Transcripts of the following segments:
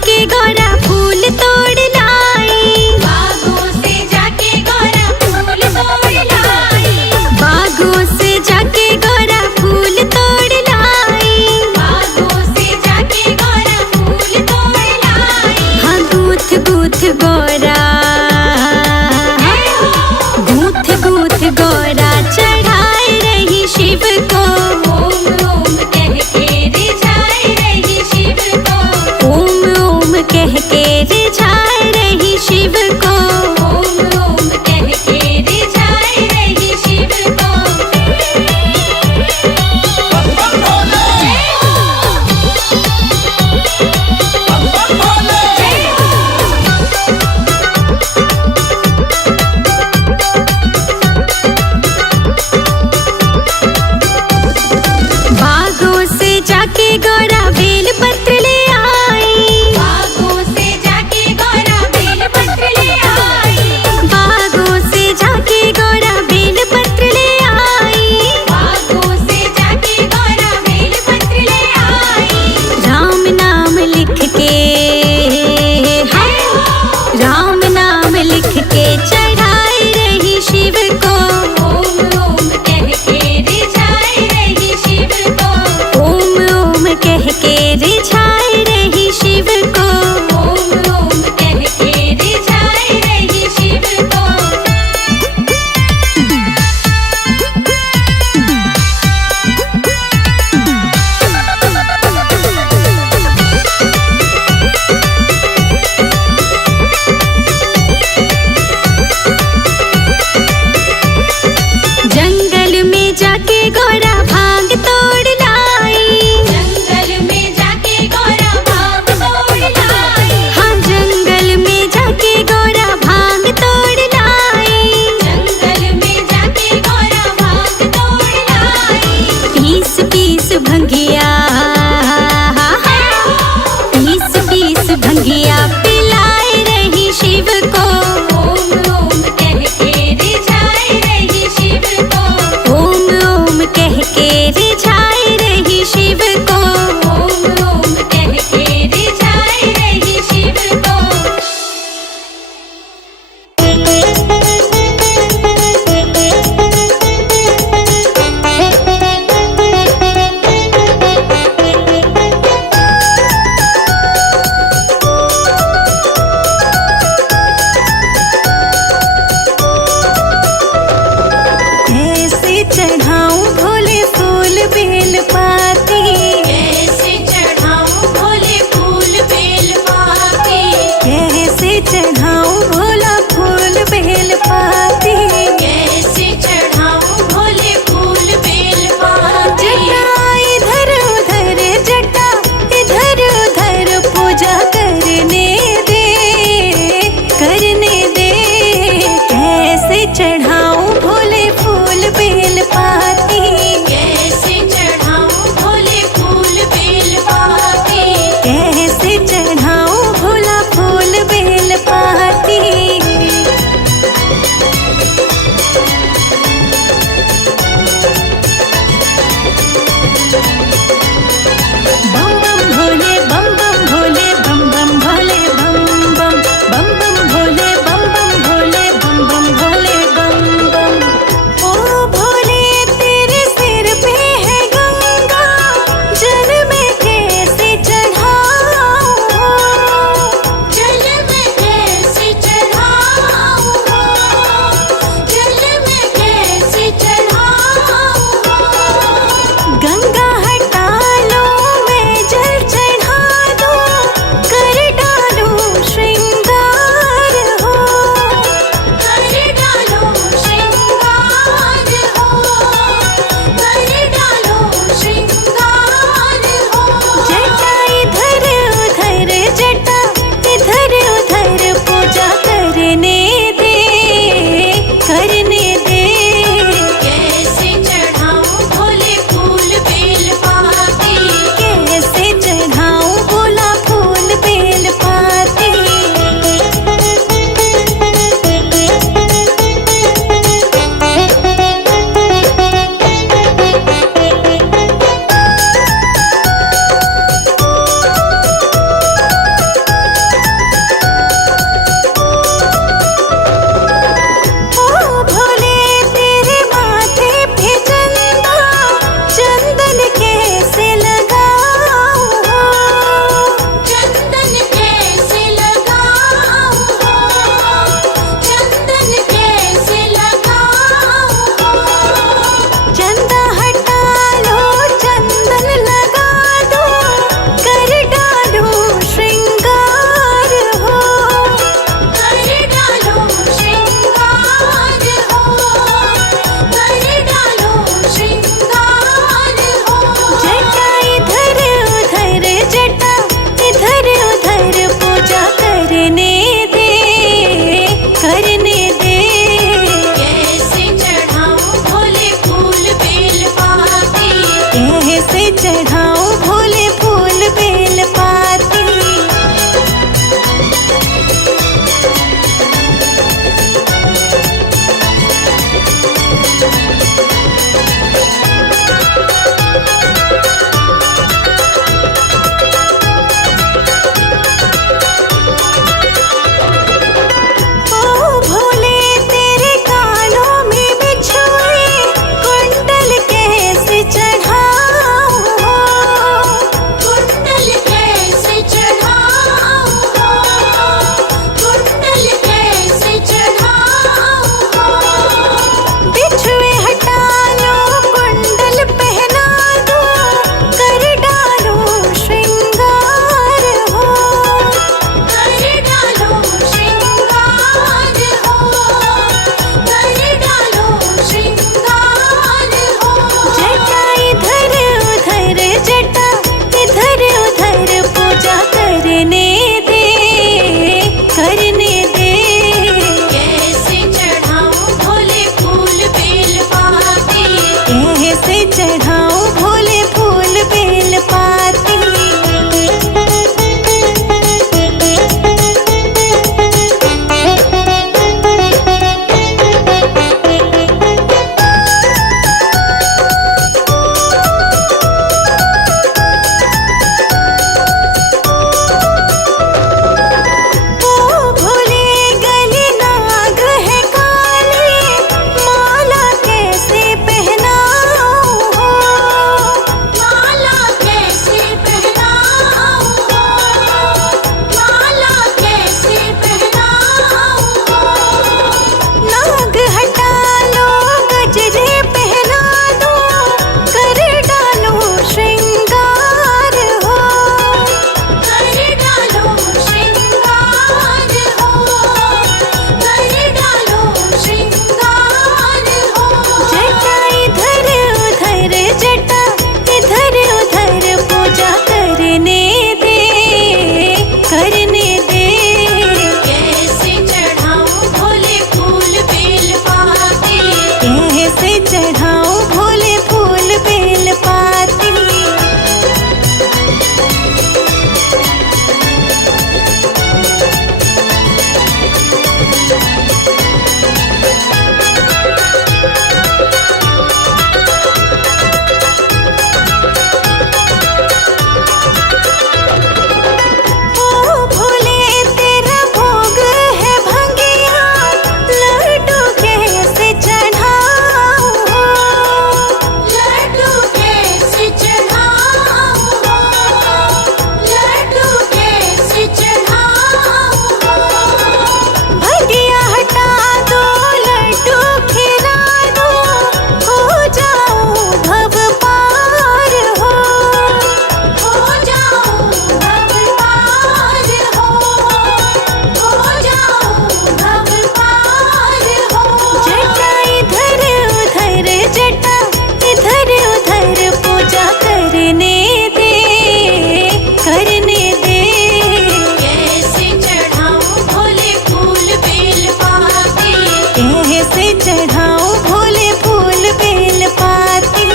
जाके गौरा फूल तोड़ लाई। बागों से जाके गौरा फूल तोड़ लाई। बागों से जाके गौरा फूल तोड़ लाई। बागों से जाके गौरा फूल तोड़ लाई। हाँ गूथ गूथ गौरा, गूथ गूथ गौरा चढ़ाए रही शिव को। ओम ओम कह के रिझाए रही शिव को। ओम ओम कह के रिझाए रही शिव को। ओम ओम कह के रिझाए रही शिव को। जय हो। चढ़ाऊं भोले फूल बेल पाती।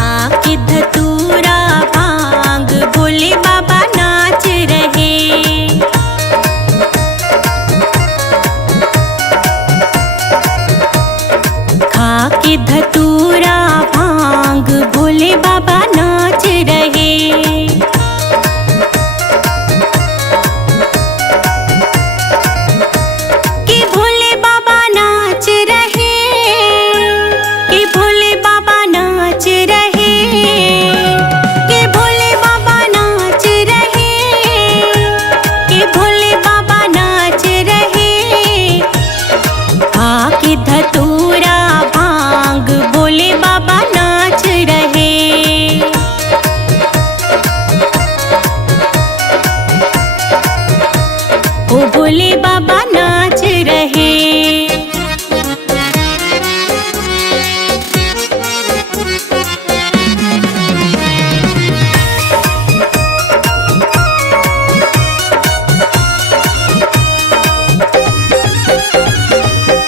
आके धतूरा भांग भोले बाबा नाच रहे। खाके धतूरा भांग भोले बाबा नाच रहे। कि भोले बाबा नाच रहे, कि भोले बाबा नाच रहे, कि भोले बाबा नाच रहे, कि भोले बाबा नाच रहे। आके धतूरा भांग भोले बाबा नाच रहे। ओ भोले बाबा नाच रहे।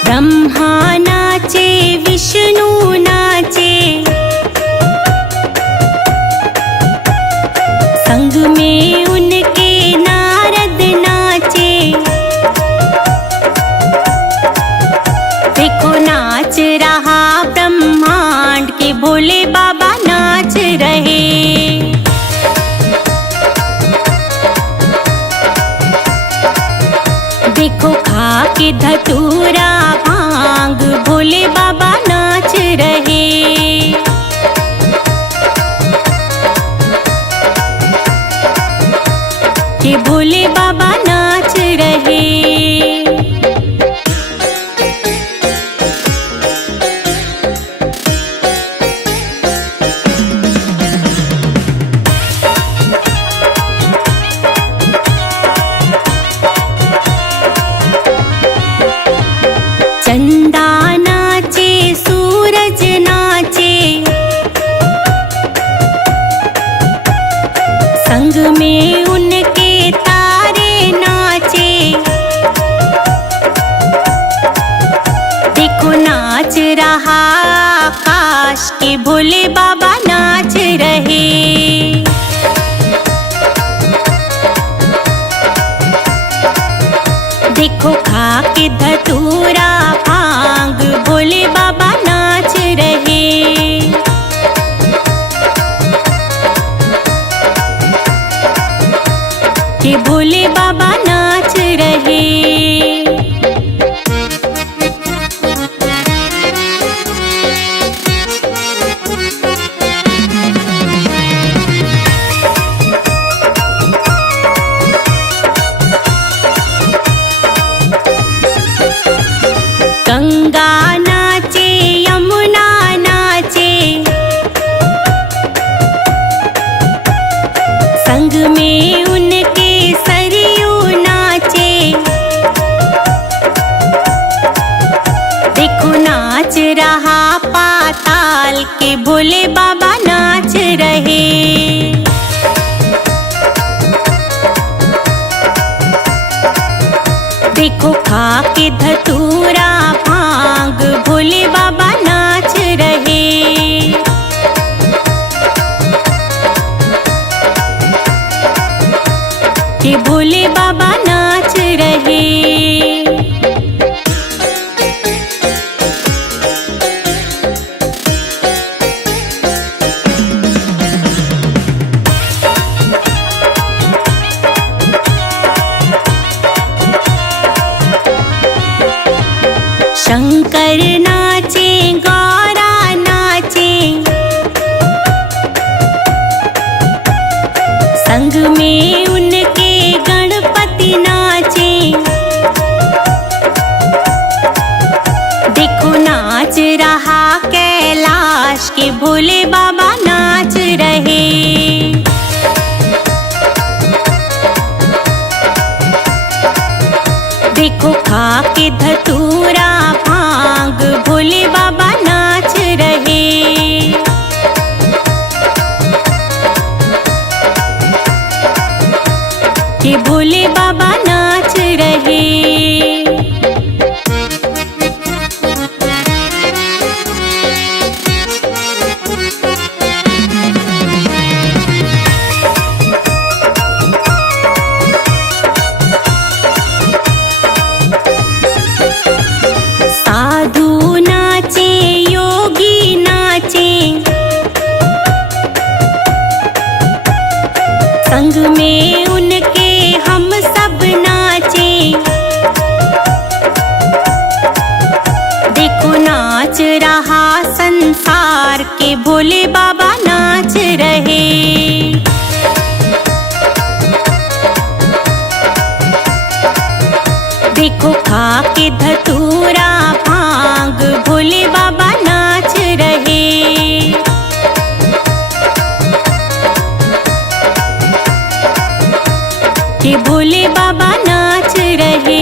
ब्रह्मा नाचे विष्णु नाचे, संग में उनके नारद नाचे। देखो नाच रहा ब्रह्मांड के भोले बाबा नाच रहे। देखो खाके धतूरा भांग भोले बाबा नाच रहे। कि भोले बाबा नाच रहे। चंदा नाचे सूरज नाचे, संग में उनके तारे नाचे। देखो नाच रहा आकाश के भोले बाबा नाच रहे। देखो खाके धतूरा भांग भोले बाबा नाच रहे। कि भोले बाबा नाच रहे। गंगा नाचे यमुना नाचे, संग में उनके सरयू नाचे। देखो नाच रहा पाताल के भोले बाबा नाच रहे। देखो खाके धतूरा भांग भोले बाबा नाच रहे। कि भोले बाबा नाच रहे। शंकर नाचे गौरा नाचे, संग में उनके गणपति नाचे। देखो नाच रहा कैलाश के भोले बाबा नाच रहे। देखो खा के धतूरा भांग भोले बाबा नाच रहे। ये भोले बाबा नाच रहे। साधु नाचे, योगी नाचे, संग में उनके हम सब नाचे। देखो नाच रहा संसार के भोले बाबा नाच रहे। देखो खा के धतूरा भांग भोले बाबा नाच रहे। ये भोले बाबा नाच रहे।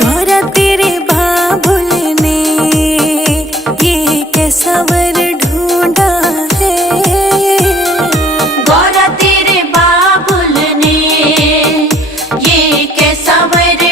गौरा तेरे बाबुल ने ये कैसा वर ढूंढा है। गौरा तेरे बाबुल ने ये कैसा वर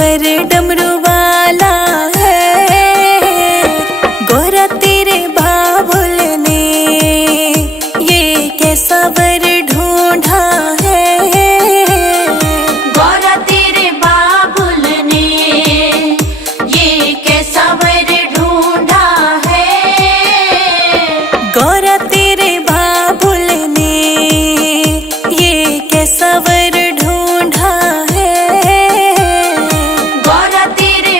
सवर डमरू वाला है। गौरा तेरे बाबुल ने ये कैसा वर ढूंढा है। गौरा तेरे बाबुल ने ये कैसा वर ढूंढा है। गौरा तेरे बाबुल ने ये कैसा वर ढूंढा है। गौरा तेरे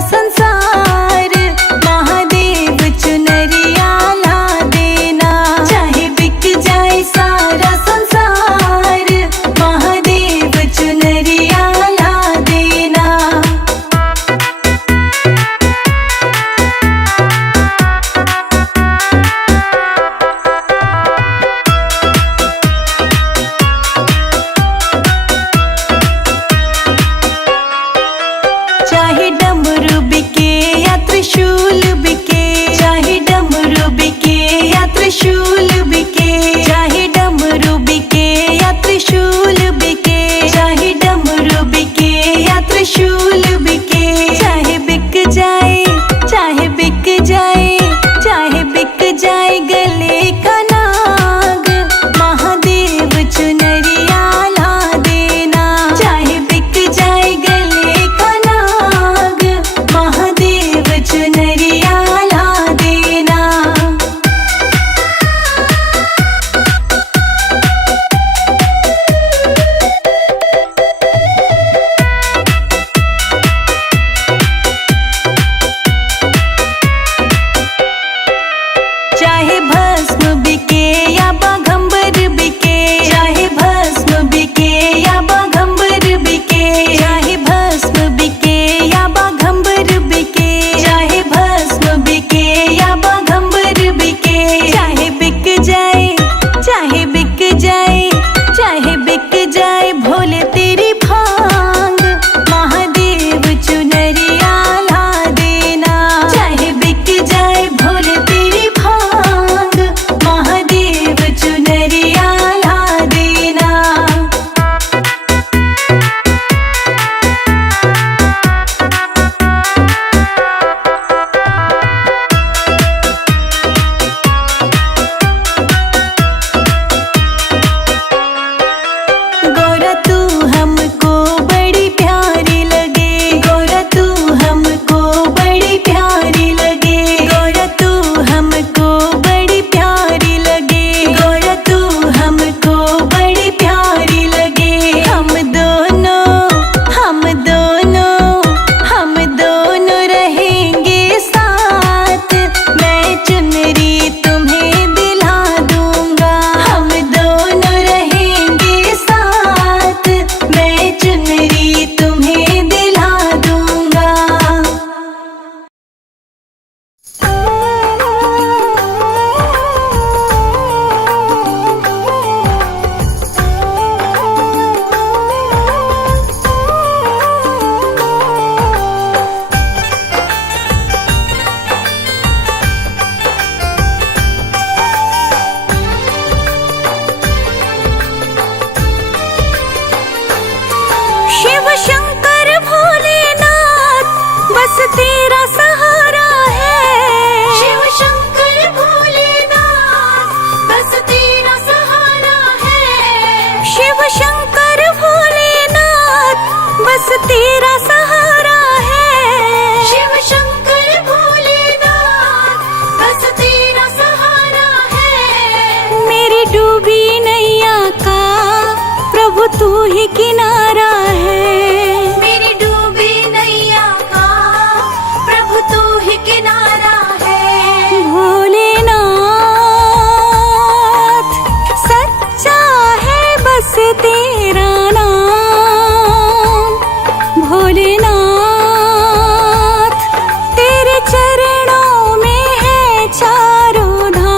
संसार, महादेव चुनरिया ला देना। चाहे बिक जाए सारा संसार, महादेव चुनरिया ला देना। चाहे डमरू बिके या त्रिशूल बिके, चाहे डमरू बिके या त्रिशूल बिके, चाहे डमरू बिके या त्रिशूल बिके, चाहे डमरू बिके या त्रिशूल बिके। चाहे बिक जाए, चाहे बिक जाए, चाहे बिक जाए गले का नाग, महादेव चुनरिया ला देना। चाहे बिक जाए गले का नाग, महादेव चुनरिया ला देना। चाहे भस्म बिके या बाघंबर बिके, चाहे भस्म बिके या बाघंबर बिके, चाहे भस्म बिके या बाघंबर बिके, चाहे भस्म बिके या बाघंबर बिके। चाहे बिक जाए, चाहे बिक जाए, चाहे बिक जाए भोले तेरी भांग, महादेव चुनरिया ला देना। चाहे बिक जाए भोले तेरी भांग, महादेव चुनरिया ला देना। गौरा तू हमको बड़ी प्यारी लगे, गौरा तू हमको बड़ी प्यारी लगे, गौरा तू हमको बड़ी प्यारी लगे, गौरा तू हमको बड़ी प्यारी लगे। हम दोनों, हम दोनों, हम दोनों रहेंगे साथ, मैं चुनरी तुम्हें दिला दूंगा। हम दोनों रहेंगे साथ, मैं चुनरी तुम्हें दिला दूंगा। शिव शंकर भोलेनाथ बस तेरा सहारा है। शिव शंकर भोलेनाथ बस तेरा सहारा है। शिव शंकर भोलेनाथ बस तेरा सहारा है। शिव शंकर भोलेनाथ बस तेरा सहारा है। मेरी डूबी नैया का प्रभु तू ही किनारा है। मेरी डूबी नैया का प्रभु तू ही किनारा है। भोलेनाथ सच्चा है बस तेरा नाम। भोलेनाथ तेरे चरणों में है चारों धाम।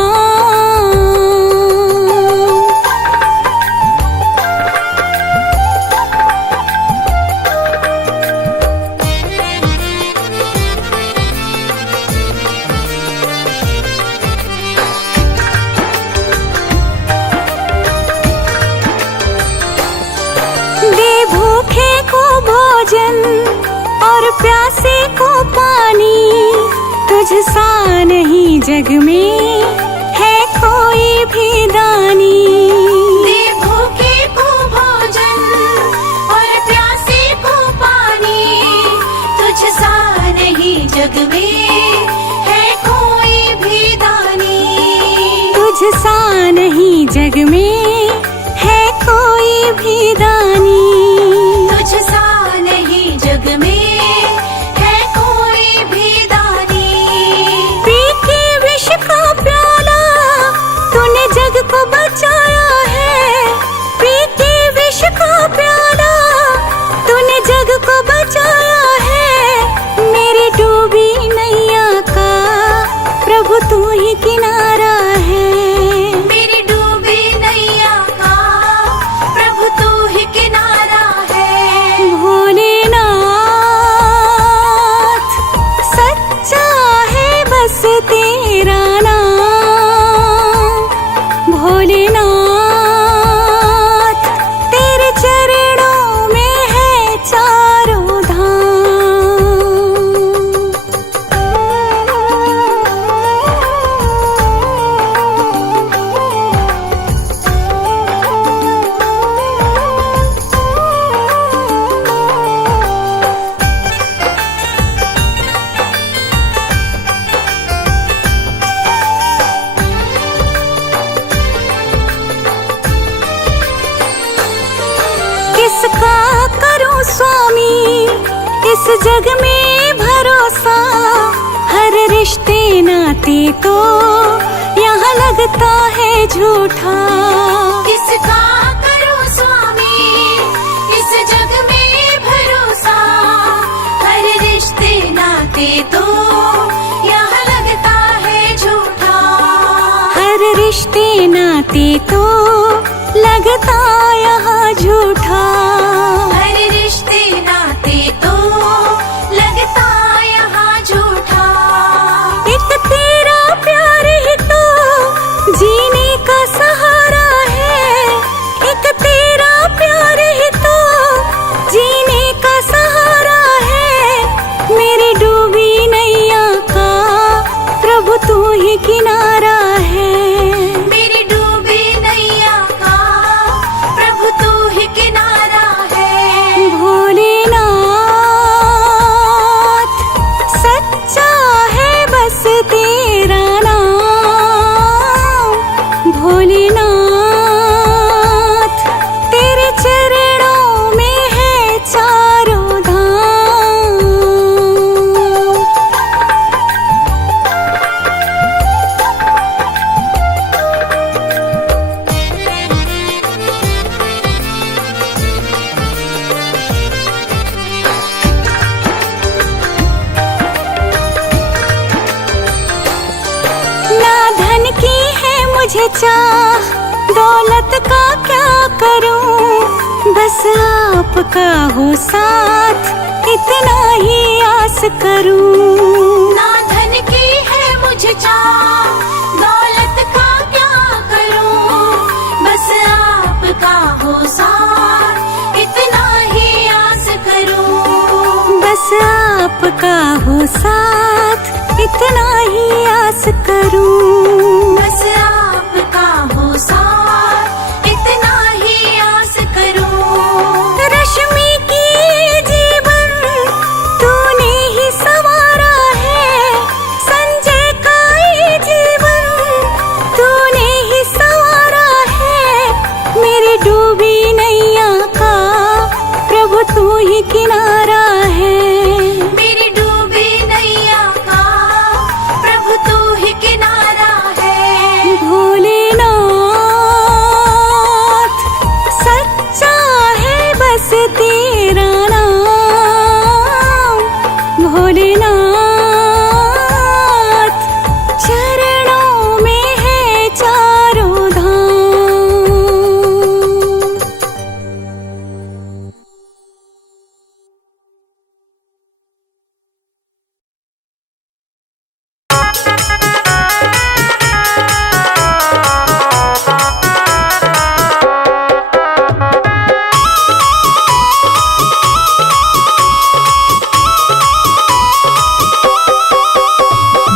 दे भूखे को भोजन और प्यासे को पानी, तुझ सा नहीं जग में है कोई भी दानी। दे भूखे को भोजन और प्यासे को पानी, तुझ सा नहीं जग में है कोई भी दानी। तुझ सा नहीं जग में है कोई भी दानी। तुझ सा नहीं जग में है कोई ही किनारा है। मेरी डूबी नैया का प्रभु तू ही किनारा है। भोलेनाथ सच्चा है बस तेरा नाम। भोलेनाथ तेरे चरणों में है चारों किसका करूं स्वामी इस जग में भरोसा। हर रिश्ते नाते तो यहाँ लगता है झूठा। किसका करूं स्वामी इस जग में भरोसा। हर रिश्ते नाते तो यहाँ लगता है झूठा। हर रिश्ते नाते तो लगता यहाँ झूठा। हर रिश्ते नाते तो लगता यहाँ झूठा। एक तेरा प्यार ही तो जीने का सहारा है। एक तेरा प्यार ही तो जीने का सहारा है। मेरी डूबी नैया का प्रभु तू ही किनारा है। मेरी डूबी नैया का प्रभु तू ही किनारा है। भोलेनाथ सच्चा है बस तेरा नाम। भोलेनाथ तेरे चरणों में है चारों धाम। ना धन की है मुझे चाह, दौलत का क्या करूं। बस आपका हो साथ इतना ही आस करूं। ना धन की है मुझे चाह, दौलत का क्या करूं। बस आपका हो साथ इतना ही आस करूं। बस आपका हो साथ इतना ही आस करूं। बस आपका हो साथ इतना ही आस करूं। रश्मि की जीवन तूने ही संवारा है। संजय का ये जीवन तूने ही संवारा है। मेरी डूबी नैया का प्रभु तू ही किनारा है। मेरी डूबी नैया का प्रभु तू ही किनारा है। भोलेनाथ सच्चा है बस तेरा नाम। भोलेनाथ चरणों में है चारों धाम।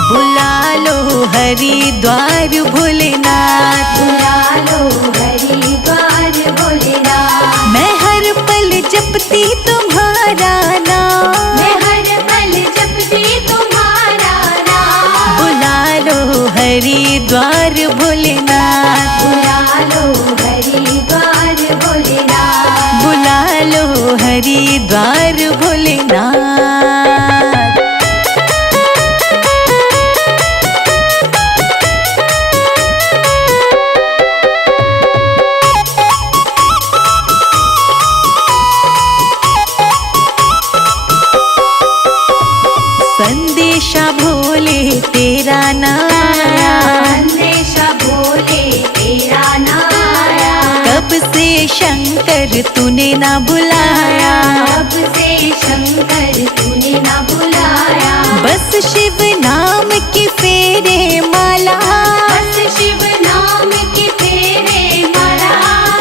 बुला लो हरिद्वार भोलेनाथ। बुला लो हरिद्वार भोलेनाथ। मैं हर पल जपती तुम्हारा नाम। मैं हर पल जपती तुम्हारा नाम। बुला लो हरिद्वार भोलेनाथ। बुला लो हरिद्वार भोलेनाथ। बुला लो हरिद्वार भोलेनाथ। संदेशा भोले तेरा नाम आया। शंकर तूने ना बुलाया, अब से शंकर तूने ना बुलाया, बस शिव नाम की फेरे माला, बस शिव नाम के फेरे माला,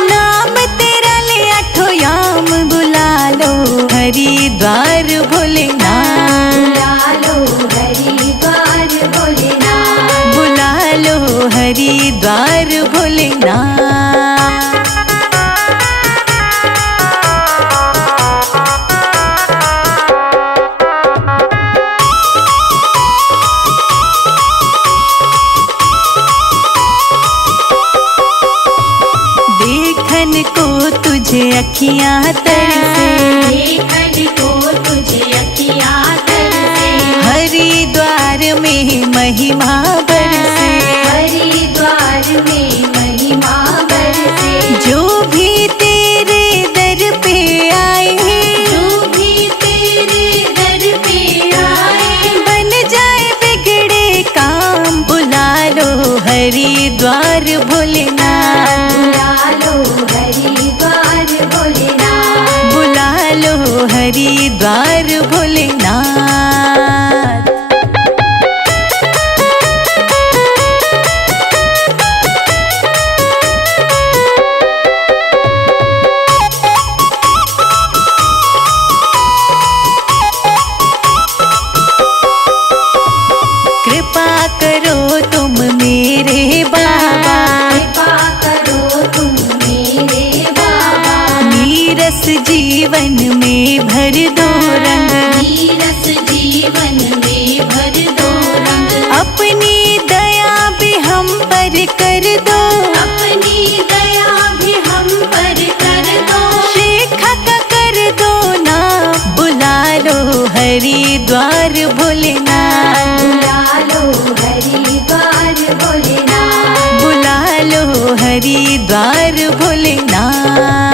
नाम तेरा ले आठो याम बुला लो हरिद्वार भोलेनाथ, बुला लो हरिद्वार भोलेनाथ, बुला लो हरिद्वार भोलेनाथ। देखन को तुझे अखियाँ तरसे, देखन को तुझे अखियाँ तरसे, हरिद्वार में महिमा बरसे, हरिद्वार में महिमा बरसे, जो भी तेरे दर पे आए, जो भी तेरे दर पे आए, बन जाए बिगड़े काम, बुला लो हरिद्वार भोलेनाथ, बुला लो हरिद्वार भोलेनाथ, बुला लो हरिद्वार भोलेनाथ। कृपा करो तुम मेरे बाबा, कृपा करो तुम मेरे बाबा, नीरस जीवन में भर दो रंग, नीरस जीवन में भर दो रंग, अपनी दया भी हम पर कर दो, अपनी दया भी हम पर कर दो, शिखा का कर दो ना, बुला लो हरिद्वार भोलेनाथ, बुला लो हरिद्वार भोलेनाथ, बुला लो हरिद्वार भोलेनाथ।